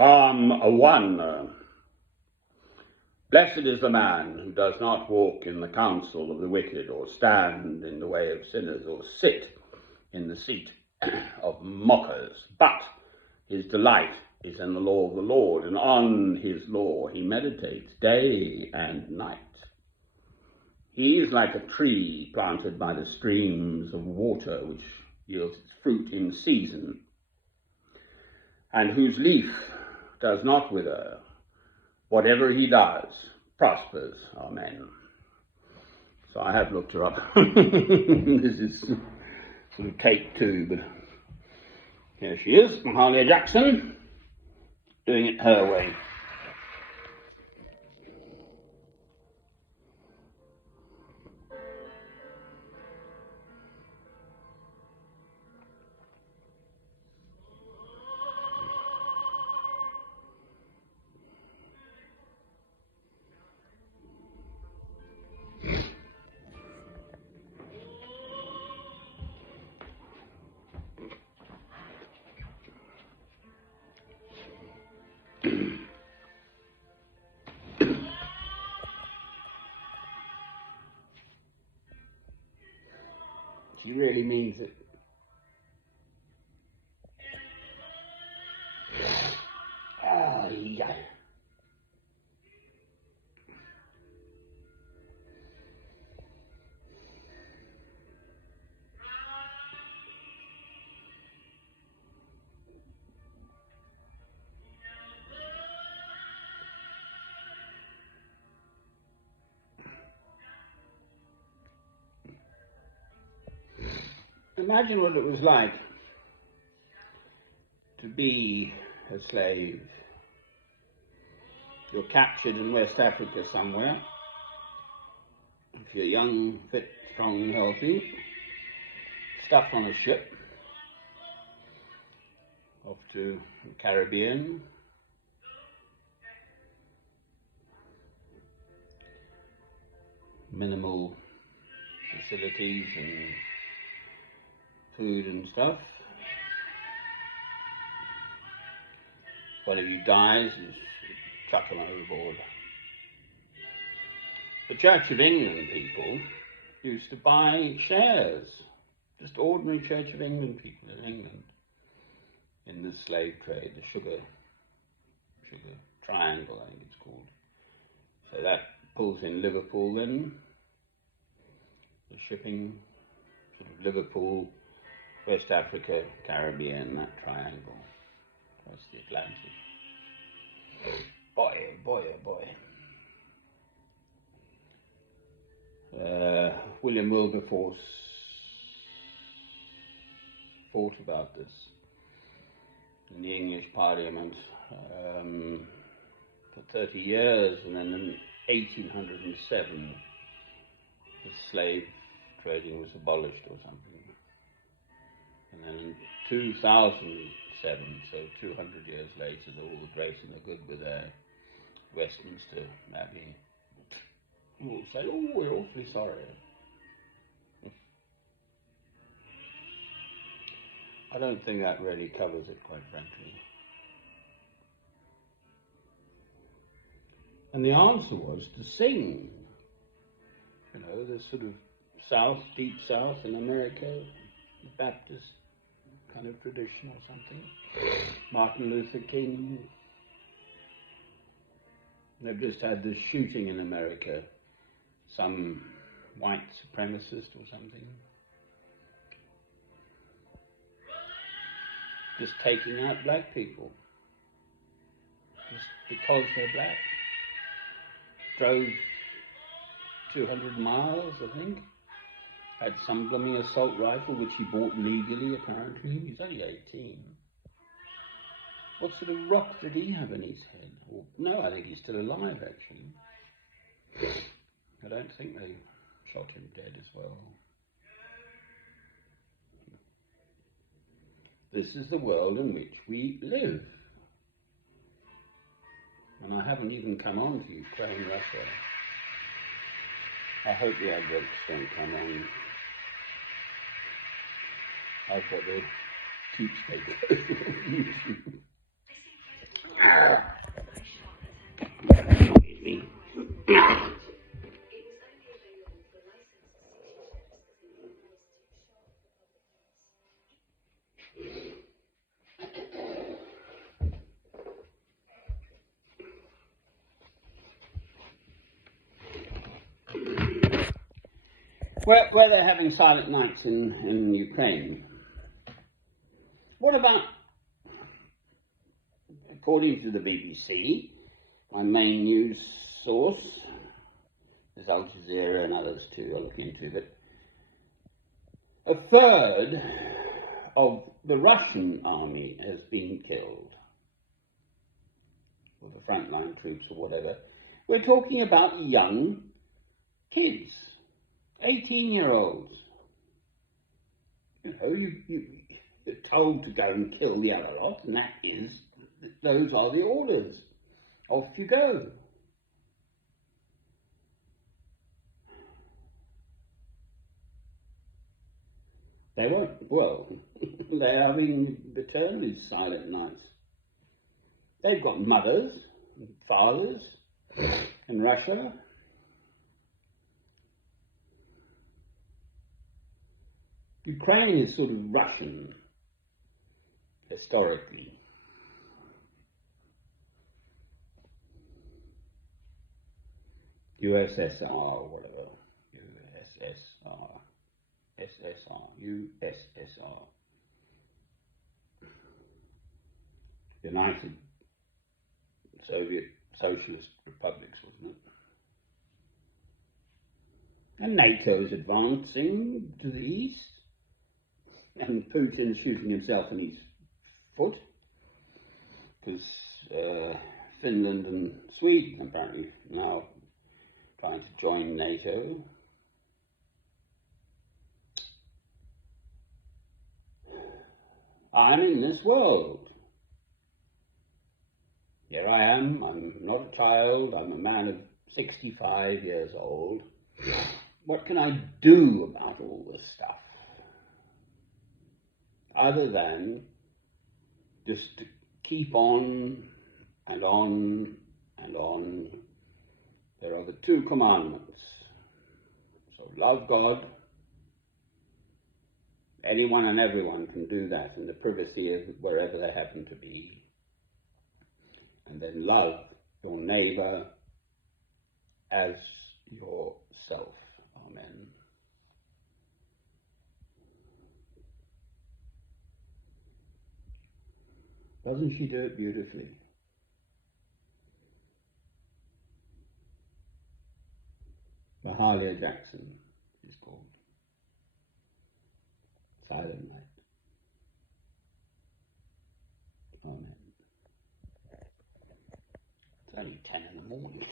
Psalm 1. Blessed is the man who does not walk in the counsel of the wicked, or stand in the way of sinners, or sit in the seat of mockers. But his delight is in the law of the Lord, and on his law he meditates day and night. He is like a tree planted by the streams of water, which yields its fruit in season, and whose leaf does not wither. Whatever he does prospers. Amen. So I have looked her up. This is sort of take two, but here she is, Mahalia Jackson, doing it her way. She really means it. Oh, yeah. Imagine what it was like to be a slave. You're captured in West Africa somewhere. If you're young, fit, strong and healthy, stuck on a ship off to the Caribbean. Minimal facilities and food and stuff. One of you dies, you chuck them overboard. The Church of England people used to buy shares, just ordinary Church of England people in England, in the slave trade, the sugar triangle, I think it's called. So that pulls in Liverpool then, the shipping, sort of Liverpool, West Africa, Caribbean, that triangle, across the Atlantic. Boy, boy, oh boy. William Wilberforce fought about this in the English Parliament for 30 years, and then in 1807 the slave trading was abolished or something. And then in 2007, so 200 years later, they're all the great and the good with their Westminster Abbey. All say, oh, we're awfully sorry. I don't think that really covers it, quite frankly. And the answer was to sing. You know, the sort of South, deep South in America, the Baptist kind of tradition or something. Martin Luther King. They've just had this shooting in America, some white supremacist or something, just taking out black people, just because they're black. Drove 200 miles, I think. Had some blooming assault rifle, which he bought legally, apparently. He's only 18. What sort of rock did he have in his head? Or, no, I think he's still alive, actually. I don't think they shot him dead as well. This is the world in which we live. And I haven't even come on to Ukraine, Russia. I hope the adverts don't come on. I've got the cheapskate YouTube. Excuse me. Where they're having silent nights in Ukraine. What about, according to the BBC, my main news source, there's Al Jazeera and others too are looking into it, a third of the Russian army has been killed, or the frontline troops or whatever. We're talking about young kids, 18-year-olds. You know, you're told to go and kill the other lot, and those are the orders. Off you go. They won't, well, they are having eternally silent nights. They've got mothers and fathers in Russia. Ukraine is sort of Russian, historically. USSR, or whatever. USSR. United Soviet Socialist Republics, wasn't it? And NATO is advancing to the east, and Putin's shooting himself in his foot, because Finland and Sweden apparently now trying to join NATO. I'm in this world. Here I am, I'm not a child, I'm a man of 65 years old. What can I do about all this stuff? Other than just to keep on and on and on. There are the two commandments. So love God. Anyone and everyone can do that in the privacy of wherever they happen to be. And then love your neighbor as yourself. Amen. Doesn't she do it beautifully? Mahalia Jackson is called. Silent Night. Amen. It's only 10 in the morning.